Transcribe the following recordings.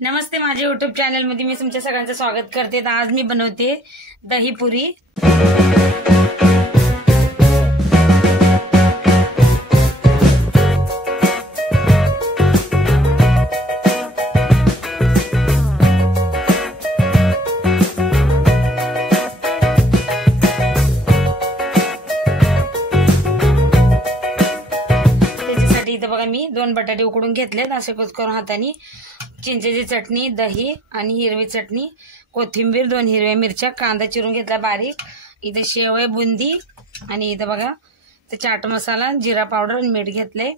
नमस्ते, माझ्या YouTube channel मध्ये मी तुमच्या सगळ्यांचं स्वागत करते। आज मी बनवते दही पुरी। त्याच्यासाठी इथं बघा मी 2 बटाटे उकडून घेतलेत असे करून हाताने। चिंचेची चटणी, दही आणि हिरवी चटणी, कोथिंबीर, 2 हिरव्या मिरच्या, कांदा चिरून घेतला बारीक, इथे शेव आहे, बुंदी आणि इथं बघा ते चाट मसाला, जिरा पावडर आणि मीठ घेतले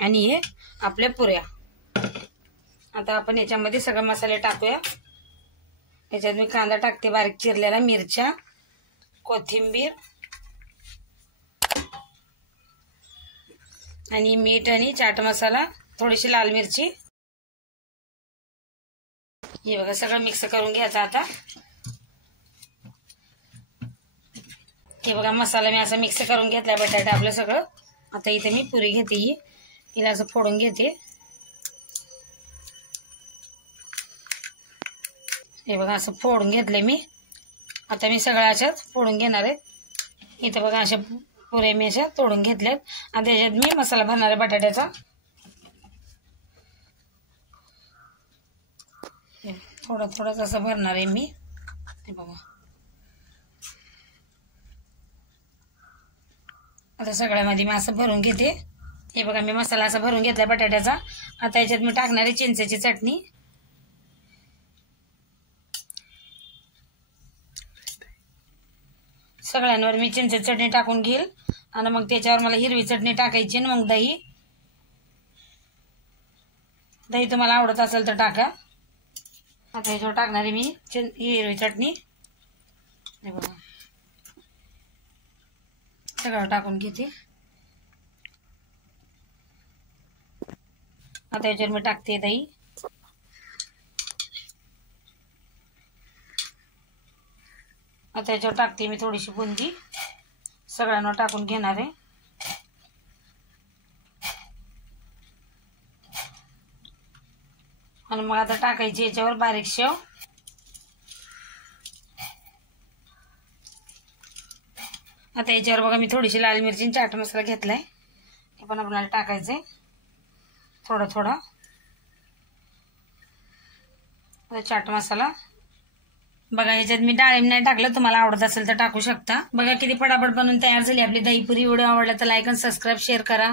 आणि हे आपल्या पुऱ्या। आता आपण याच्यामध्ये सगळे मसाले टाकूया। याच्यात मी कांदा टाकते बारीक चिरलेला, मिरच्या, कोथिंबीर आणि मीठ आणि चाट मसाला, थोडीशी लाल मिरची। हे बघा सगळं मिक्स करून घ्यायचं आता। हे बघा मसाला मी असा मिक्स करून घेतलाय बटाटा आपलं सगळं। आता इथे मी पुरी घेते, हिला असं फोडून घेते। हे बघा असं फोडून घेतले मी। आता मी सगळ्या अशाच फोडून घेणार आहे। इथे बघा अशा पुऱ्या मी अशा तोडून घेतल्यात। आता याच्यात मी मसाला भरणार आहे बटाट्याचा। थोडं थोडं असं भरणार आहे मी। हे बघा आता सगळ्यामध्ये मी असं भरून घेते। हे बघा मी मसाला असा भरून घेतला बटाट्याचा। आता याच्यात मी टाकणार आहे चिंचेची चटणी, सगळ्यांवर मी चिंचेची चटणी टाकून घेईल आणि मग त्याच्यावर मला हिरवी चटणी टाकायची आणि मग दही तुम्हाला आवडत असेल तर टाका। आता याच्यावर टाकणार आहे मी हिरवी चटणी। हे बघा सगळं टाकून घेते। आता याच्यावर मी टाकते दही। आता याच्यावर टाकते मी थोडीशी बुंदी, सगळ्यांवर टाकून घेणार आहे। आणि मग आता टाकायची याच्यावर बारीक शेव। आता याच्यावर बघा मी थोडीशी लाल मिरची चाट मसाला घेतलाय, हे पण आपल्याला टाकायचंय थोडं थोडं। चाट मसाला बघा याच्यात मी डाळिंब नाही टाकलं, तुम्हाला आवडत असेल तर टाकू शकता। बघा किती पटापट बनवून तयार झाली आपली दही पुरी। व्हिडिओ आवडला तर लाईक आणि सबस्क्राईब शेअर करा।